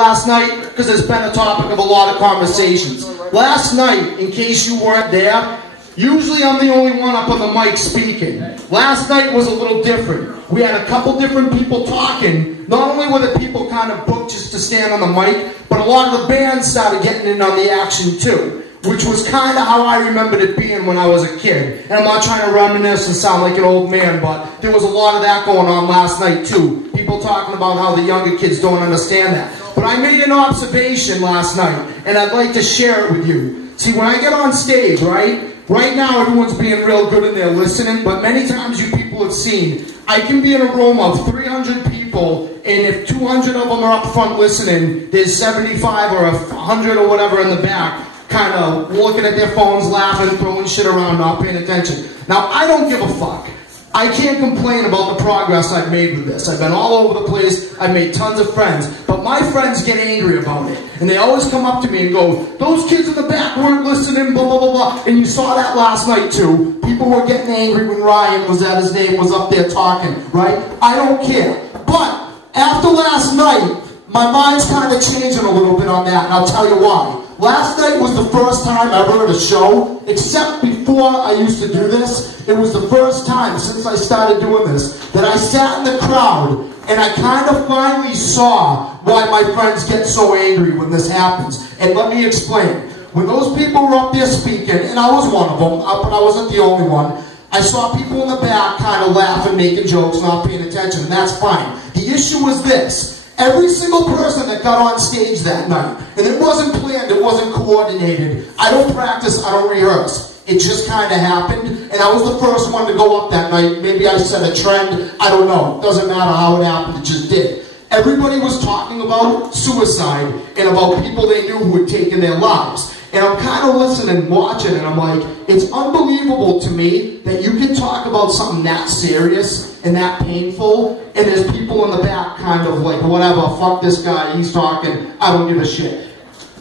last night because it's been a topic of a lot of conversations. Last night, in case you weren't there, usually I'm the only one up on the mic speaking. Last night was a little different. We had a couple different people talking. Not only were the people kind of booked just to stand on the mic, but a lot of the bands started getting in on the action too, which was kind of how I remembered it being when I was a kid. And I'm not trying to reminisce and sound like an old man, but there was a lot of that going on last night too. People talking about how the younger kids don't understand that. But I made an observation last night, and I'd like to share it with you. See, when I get on stage, right now everyone's being real good and they're listening, but many times you people have seen, I can be in a room of 300 people, and if 200 of them are up front listening, there's 75 or 100 or whatever in the back, kind of looking at their phones, laughing, throwing shit around, not paying attention. Now, I don't give a fuck. I can't complain about the progress I've made with this. I've been all over the place. I've made tons of friends. But my friends get angry about it. And they always come up to me and go, those kids in the back weren't listening, blah, blah, blah, blah. And you saw that last night, too. People were getting angry when Ryan was at his name, was up there talking, right? I don't care. But after last night, my mind's kind of changing a little bit on that, and I'll tell you why. Last night was the first time ever at a show, except before I used to do this, it was the first time since I started doing this, that I sat in the crowd, and I kind of finally saw why my friends get so angry when this happens. And let me explain. When those people were up there speaking, and I was one of them, but I wasn't the only one, I saw people in the back kind of laughing, making jokes, not paying attention, and that's fine. The issue was this. Every single person that got on stage that night, and it wasn't planned, it wasn't coordinated. I don't practice, I don't rehearse. It just kind of happened, and I was the first one to go up that night. Maybe I set a trend, I don't know. It doesn't matter how it happened, it just did. Everybody was talking about suicide and about people they knew who had taken their lives. And I'm kind of listening, watching, and I'm like, it's unbelievable to me that you can talk about something that serious and that painful, and there's people in the back kind of like, whatever, fuck this guy, he's talking, I don't give a shit.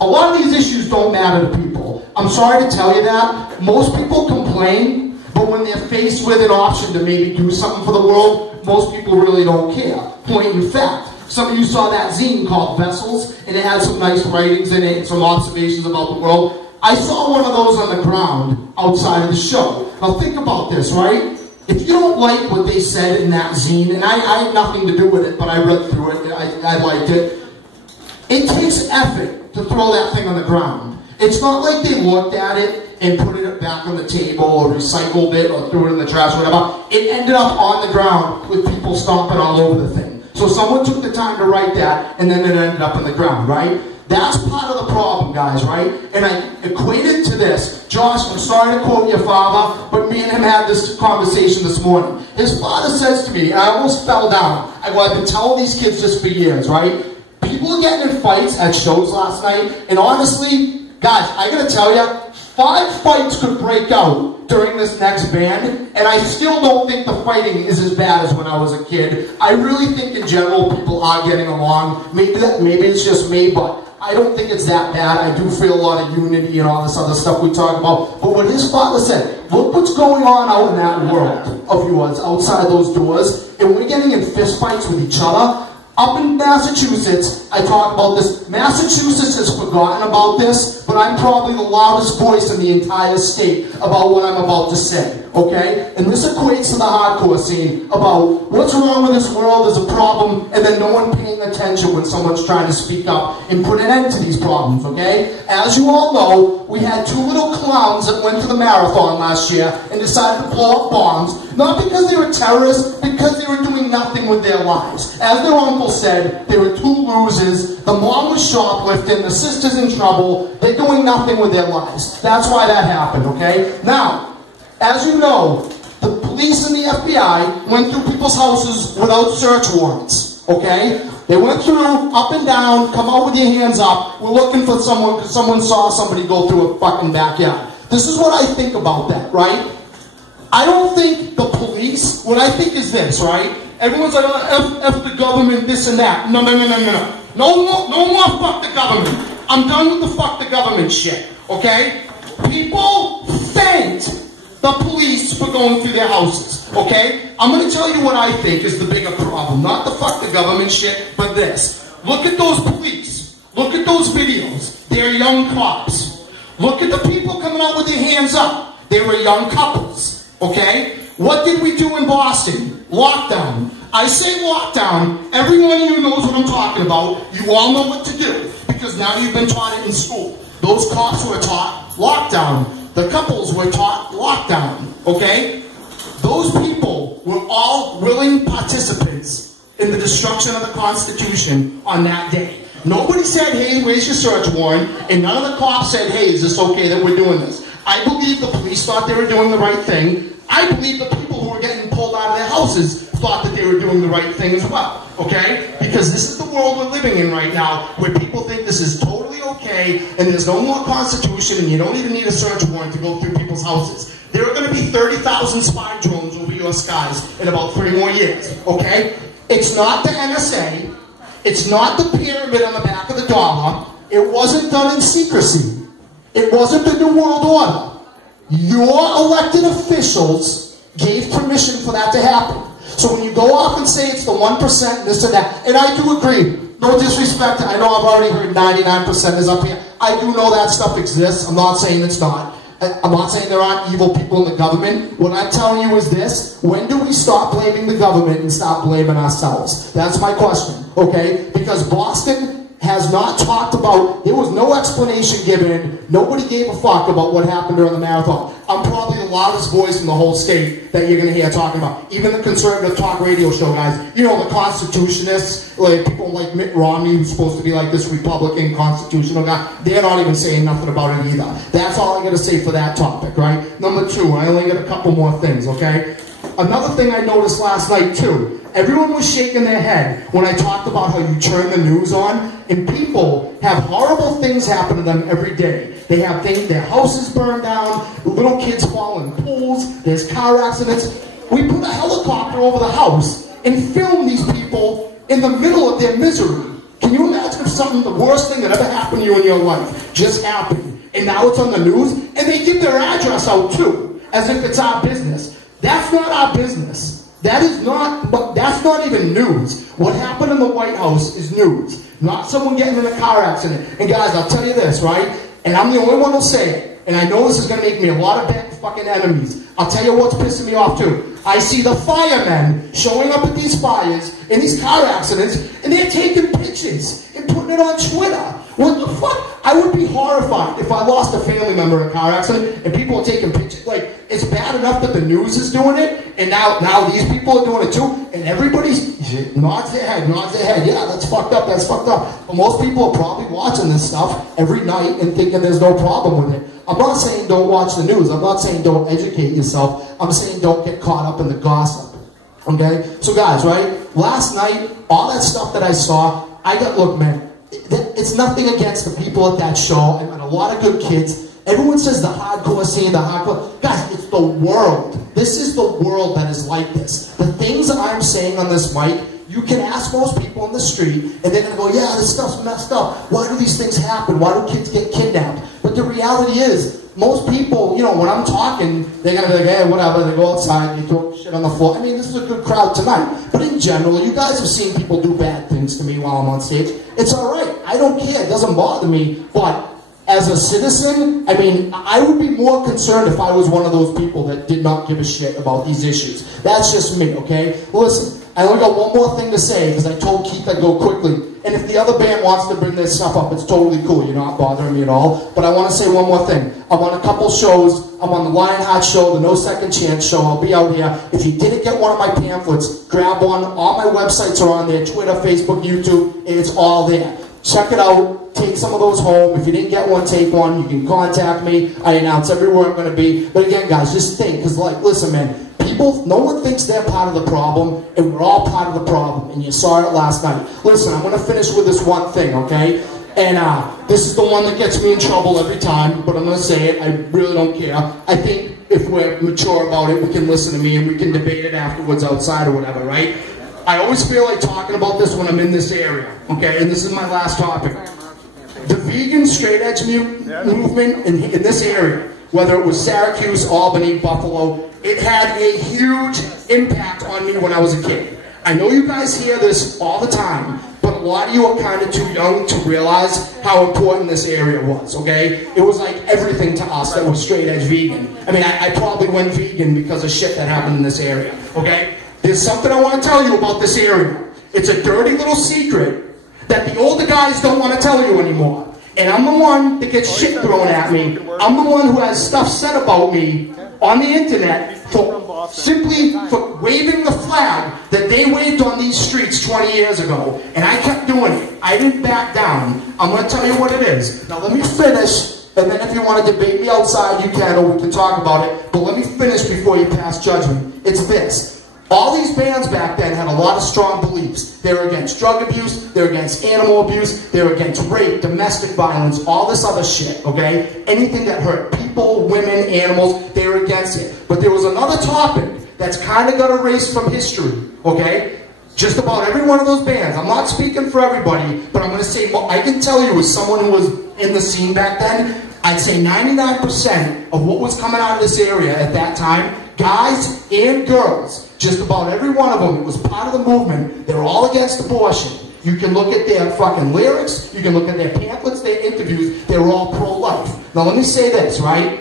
A lot of these issues don't matter to people. I'm sorry to tell you that. Most people complain, but when they're faced with an option to maybe do something for the world, most people really don't care. Point in fact. Some of you saw that zine called Vessels, and it had some nice writings in it and some observations about the world. I saw one of those on the ground outside of the show. Now think about this, right? If you don't like what they said in that zine, and I had nothing to do with it, but I read through it, and I liked it. It takes effort to throw that thing on the ground. It's not like they looked at it and put it back on the table or recycled it or threw it in the trash or whatever. It ended up on the ground with people stomping all over the thing. So someone took the time to write that, and then it ended up on the ground, right? That's part of the problem, guys, right? And I equated to this. Josh, I'm sorry to quote your father, but me and him had this conversation this morning. His father says to me, I almost fell down. I've been telling these kids this for years, right? People are getting in fights at shows last night, and honestly, guys, I gotta tell you, 5 fights could break out during this next band, and I still don't think the fighting is as bad as when I was a kid. I really think in general people are getting along. Maybe it's just me, but I don't think it's that bad. I do feel a lot of unity and all this other stuff we talk about. But what his father said, look what's going on out in that world of yours, outside those doors, and we're getting in fist fights with each other. Up in Massachusetts, I talk about this. Massachusetts has forgotten about this, but I'm probably the loudest voice in the entire state about what I'm about to say, okay? And this equates to the hardcore scene about what's wrong with this world is a problem, and then no one paying attention when someone's trying to speak up and put an end to these problems, okay? As you all know, we had 2 little clowns that went to the marathon last year and decided to blow up bombs, not because they were terrorists, because they were doing nothing with their lives. As their uncle said, they were 2 losers, the mom was shoplifting, the sister's in trouble, they're doing nothing with their lives. That's why that happened, okay? Now, as you know, the police and the FBI went through people's houses without search warrants, okay? They went through, up and down, come out with your hands up, we're looking for someone because someone saw somebody go through a fucking backyard. This is what I think about that, right? I don't think the police, what I think is this, right? Everyone's like, oh, F the government, this and that. No. No more fuck the government. I'm done with the fuck the government shit, okay? People thanked the police for going through their houses, okay? I'm going to tell you what I think is the bigger problem. Not the fuck the government shit, but this. Look at those police. Look at those videos. They're young cops. Look at the people coming out with their hands up. They were young couples, okay? What did we do in Boston? Lockdown. I say lockdown. Everyone of you knows what I'm talking about. You all know what to do because now you've been taught it in school. Those cops were taught lockdown. The couples were taught lockdown, okay? Those people were all willing participants in the destruction of the Constitution on that day. Nobody said, hey, where's your search warrant? And none of the cops said, hey, is this okay that we're doing this? I believe the police thought they were doing the right thing. I believe the people who were getting pulled out of their houses thought that they were doing the right thing as well, okay? Because this is the world we're living in right now, where people think this is totally okay, and there's no more Constitution, and you don't even need a search warrant to go through people's houses. There are going to be 30,000 spy drones over your skies in about 3 more years, okay? It's not the NSA. It's not the pyramid on the back of the dollar. It wasn't done in secrecy. It wasn't the New World Order. Your elected officials gave permission for that to happen. So when you go off and say it's the 1%, this and that, and I do agree, no disrespect, I know I've already heard 99% is up here. I do know that stuff exists. I'm not saying it's not. I'm not saying there aren't evil people in the government. What I'm telling you is this: when do we stop blaming the government and stop blaming ourselves? That's my question, okay? Because Boston has not talked about, there was no explanation given, nobody gave a fuck about what happened during the marathon. I'm probably the loudest voice in the whole state that you're going to hear talking about. Even the conservative talk radio show guys, you know, the constitutionists, like people like Mitt Romney, who's supposed to be like this Republican constitutional guy, they're not even saying nothing about it either. That's all I got to say for that topic, right? Number 2, I only got a couple more things, okay? Another thing I noticed last night too, everyone was shaking their head when I talked about how you turn the news on, and people have horrible things happen to them every day. They have things, their houses burned down, little kids fall in pools, there's car accidents. We put a helicopter over the house and film these people in the middle of their misery. Can you imagine if something, the worst thing that ever happened to you in your life just happened, and now it's on the news, and they give their address out too, as if it's our business. That's not our business. That's not even news. What happened in the White House is news, not someone getting in a car accident. And guys, I'll tell you this, right? And I'm the only one who'll say it. And I know this is going to make me a lot of bad fucking enemies. I'll tell you what's pissing me off too. I see the firemen showing up at these fires in these car accidents, and they're taking pictures and putting it on Twitter. What the fuck? I would be horrified if I lost a family member in a car accident and people are taking pictures. Like, it's bad enough that the news is doing it, and now these people are doing it too, and everybody's nods their head. Yeah, that's fucked up, that's fucked up. But most people are probably watching this stuff every night and thinking there's no problem with it. I'm not saying don't watch the news. I'm not saying don't educate yourself. I'm saying don't get caught up in the gossip. Okay? So guys, right? Last night, all that stuff that I saw, look, man, it's nothing against the people at that show. I met a lot of good kids. Everyone says the hardcore scene, the hardcore. Guys, it's the world. This is the world that is like this. The things that I'm saying on this mic, you can ask most people on the street, and they're going to go, yeah, this stuff's messed up. Why do these things happen? Why do kids get kidnapped? But the reality is, most people, you know, when I'm talking, they're going to be like, hey, whatever. They go outside and they throw shit on the floor. I mean, this is a good crowd tonight. But in general, you guys have seen people do bad things to me while I'm on stage. It's all right. I don't care. It doesn't bother me. But as a citizen, I mean, I would be more concerned if I was one of those people that did not give a shit about these issues. That's just me, okay? Well, listen, I only got one more thing to say, because I told Keith I'd go quickly. And if the other band wants to bring their stuff up, it's totally cool. You're not bothering me at all. But I want to say one more thing. I'm on a couple shows. I'm on the Lionheart show, the No Second Chance show. I'll be out here. If you didn't get one of my pamphlets, grab one. All my websites are on there. Twitter, Facebook, YouTube. It's all there. Check it out. Take some of those home. If you didn't get one, take one. You can contact me. I announce everywhere I'm going to be. But again, guys, just think. Because, like, listen, man. No one thinks they're part of the problem, and we're all part of the problem, and you saw it last night. Listen, I'm going to finish with this one thing, okay? And this is the one that gets me in trouble every time, but I'm going to say it. I really don't care. I think if we're mature about it, we can listen to me, and we can debate it afterwards outside or whatever, right? I always feel like talking about this when I'm in this area, okay? And this is my last topic. The vegan straight edge movement in this area, whether it was Syracuse, Albany, Buffalo, it had a huge impact on me when I was a kid. I know you guys hear this all the time, but a lot of you are kind of too young to realize how important this area was, okay? It was like everything to us that was straight edge vegan. I mean, I probably went vegan because of shit that happened in this area, okay? There's something I want to tell you about this area. It's a dirty little secret that the older guys don't want to tell you anymore. And I'm the one that gets shit thrown at me. I'm the one who has stuff said about me on the internet simply for waving the flag that they waved on these streets 20 years ago. And I kept doing it. I didn't back down. I'm going to tell you what it is. Now let me finish, and then if you want to debate me outside, you can, or we can talk about it. But let me finish before you pass judgment. It's this. All these bands back then had a lot of strong beliefs. They were against drug abuse, they were against animal abuse, they were against rape, domestic violence, all this other shit, okay? Anything that hurt people, women, animals, they were against it. But there was another topic that's kind of got erased from history, okay? Just about every one of those bands. I'm not speaking for everybody, but I'm going to say, I can tell you as someone who was in the scene back then, I'd say 99% of what was coming out of this area at that time, guys and girls, just about every one of them was part of the movement. They're all against abortion. You can look at their fucking lyrics, you can look at their pamphlets, their interviews, they were all pro-life. Now let me say this, right?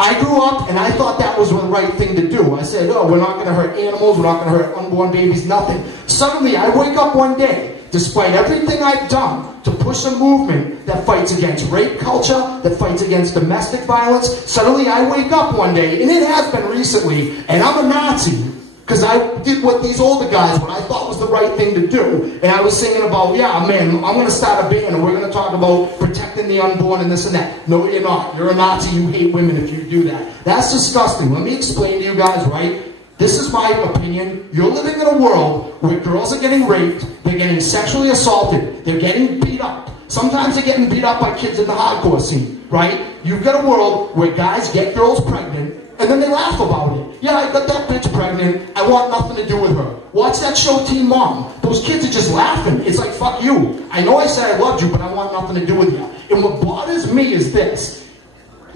I grew up and I thought that was the right thing to do. I said, oh, we're not going to hurt animals, we're not going to hurt unborn babies, nothing. Suddenly I wake up one day, despite everything I've done to push a movement that fights against rape culture, that fights against domestic violence, suddenly I wake up one day, and it has been recently, and I'm a Nazi. Because I did what these older guys, what I thought was the right thing to do. And I was singing about, yeah, man, I'm going to start a band and we're going to talk about protecting the unborn and this and that. No, you're not. You're a Nazi. You hate women if you do that. That's disgusting. Let me explain to you guys, right? This is my opinion. You're living in a world where girls are getting raped, they're getting sexually assaulted, they're getting beat up. Sometimes they're getting beat up by kids in the hardcore scene, right? You've got a world where guys get girls pregnant, and then they laugh about it. Yeah, I got that bitch pregnant. I want nothing to do with her. Watch that show, Teen Mom. Those kids are just laughing. It's like, fuck you. I know I said I loved you, but I want nothing to do with you. And what bothers me is this.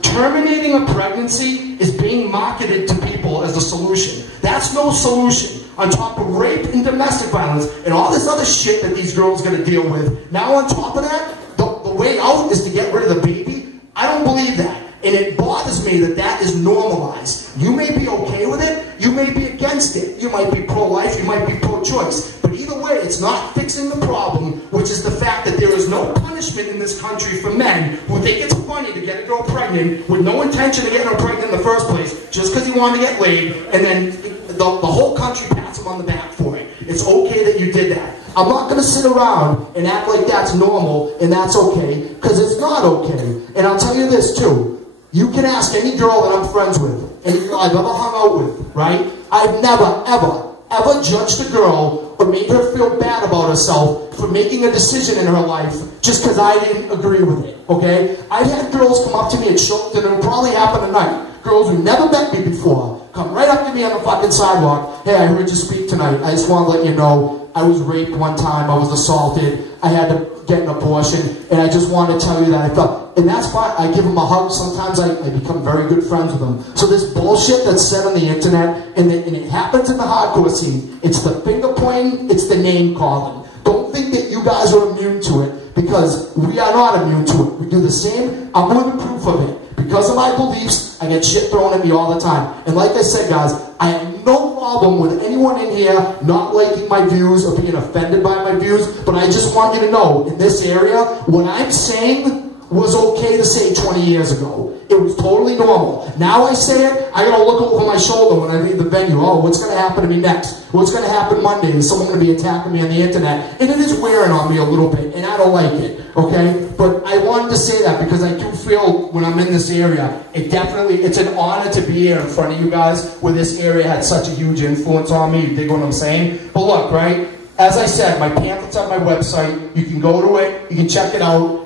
Terminating a pregnancy is being marketed to people as a solution. That's no solution. On top of rape and domestic violence and all this other shit that these girls got to deal with. Now on top of that, the way out is to get rid of the baby. I don't believe that. And it bothers me that that is normalized. You may be okay with it, you may be against it. You might be pro-life, you might be pro-choice. But either way, it's not fixing the problem, which is the fact that there is no punishment in this country for men who think it's funny to get a girl pregnant with no intention of getting her pregnant in the first place, just because he wanted to get laid, and then the whole country pats him on the back for it. It's okay that you did that. I'm not going to sit around and act like that's normal and that's okay, because it's not okay. And I'll tell you this too. You can ask any girl that I'm friends with, any girl I've ever hung out with, right? I've never, ever judged a girl or made her feel bad about herself for making a decision in her life just because I didn't agree with it, okay? I've had girls come up to me at shows, and it'll probably happen tonight. Girls who never met me before come right up to me on the fucking sidewalk. Hey, I heard you speak tonight. I just want to let you know I was raped one time. I was assaulted. I had to get an abortion. And I just wanted to tell you that I felt. And that's fine. I give them a hug. Sometimes I become very good friends with them. So this bullshit that's said on the internet, and it happens in the hardcore scene. It's the finger pointing. It's the name calling. Don't think that you guys are immune to it, because we are not immune to it. We do the same. I'm living proof of it. Because of my beliefs, I get shit thrown at me all the time. And like I said, guys, I have no problem with anyone in here not liking my views or being offended by my views, but I just want you to know, in this area, what I'm saying was okay to say 20 years ago. It was totally normal. Now I say it, I gotta look over my shoulder when I leave the venue. Oh, what's gonna happen to me next? What's gonna happen Monday? Is someone gonna be attacking me on the internet? And it is wearing on me a little bit, and I don't like it, okay? But I wanted to say that because I do feel when I'm in this area, it's an honor to be here in front of you guys, where this area had such a huge influence on me. You dig what I'm saying? But look, right? As I said, my pamphlet's on my website. You can go to it, you can check it out.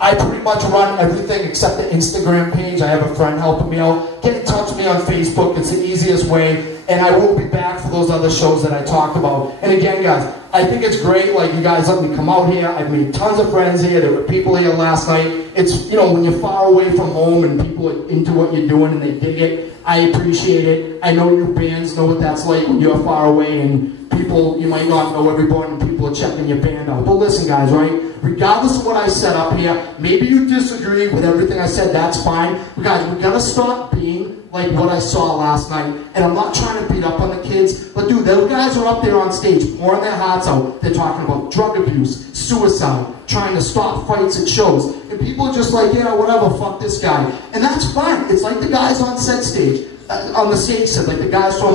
I pretty much run everything except the Instagram page. I have a friend helping me out. Get in touch with me on Facebook. It's the easiest way. And I will be back for those other shows that I talked about. And again, guys, I think it's great, like, you guys let me come out here. I've made tons of friends here. There were people here last night. It's, you know, when you're far away from home and people are into what you're doing and they dig it, I appreciate it. I know you bands know what that's like when you're far away and people, you might not know everybody, and people people are checking your band out. But listen, guys, right? Regardless of what I said up here, maybe you disagree with everything I said, that's fine. But guys, we gotta stop being like what I saw last night. And I'm not trying to beat up on the kids, but dude, those guys are up there on stage pouring their hearts out. They're talking about drug abuse, suicide, trying to stop fights at shows. And people are just like, yeah, whatever, fuck this guy. And that's fine. It's like the guys on set stage, on the stage set, like the guys from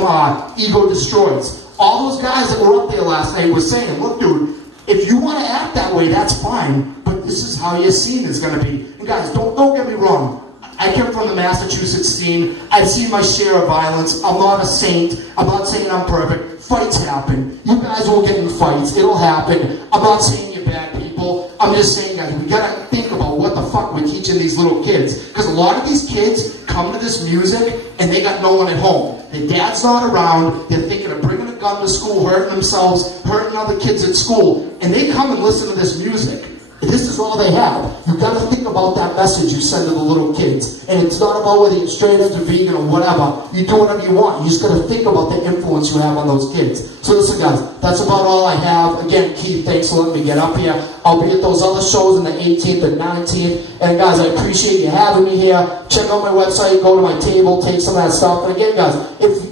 Ego Destroys. All those guys that were up there last night were saying, look, dude, if you want to act that way, that's fine, but this is how your scene is going to be. And guys, don't get me wrong. I came from the Massachusetts scene. I've seen my share of violence. I'm not a saint. I'm not saying I'm perfect. Fights happen. You guys will get in fights. It'll happen. I'm not saying you're bad people. I'm just saying, guys, we got to think about what the fuck we're teaching these little kids. Because a lot of these kids come to this music and they got no one at home. Their dad's not around. They're thinking of bringing a gun to school, hurting themselves, hurting other kids at school. And they come and listen to this music. This is all they have. You've got to think about that message you send to the little kids. And it's not about whether you're straight edge or vegan or whatever. You do whatever you want. You just got to think about the influence you have on those kids. So listen, guys, that's about all I have. Again, Keith, thanks for letting me get up here. I'll be at those other shows on the 18th and 19th. And guys, I appreciate you having me here. Check out my website, go to my table, take some of that stuff. And again, guys,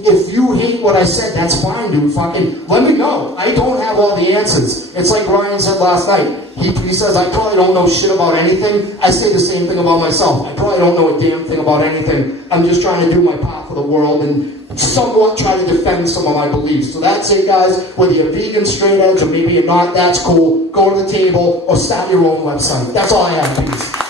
if you hate what I said, that's fine, dude. Fucking let me know. I don't have all the answers. It's like Ryan said last night. He says, I probably don't know shit about anything. I say the same thing about myself. I probably don't know a damn thing about anything. I'm just trying to do my part for the world and somewhat try to defend some of my beliefs. So that's it, guys. Whether you're vegan, straight edge, or maybe you're not, that's cool. Go to the table or start your own website. That's all I have. Peace.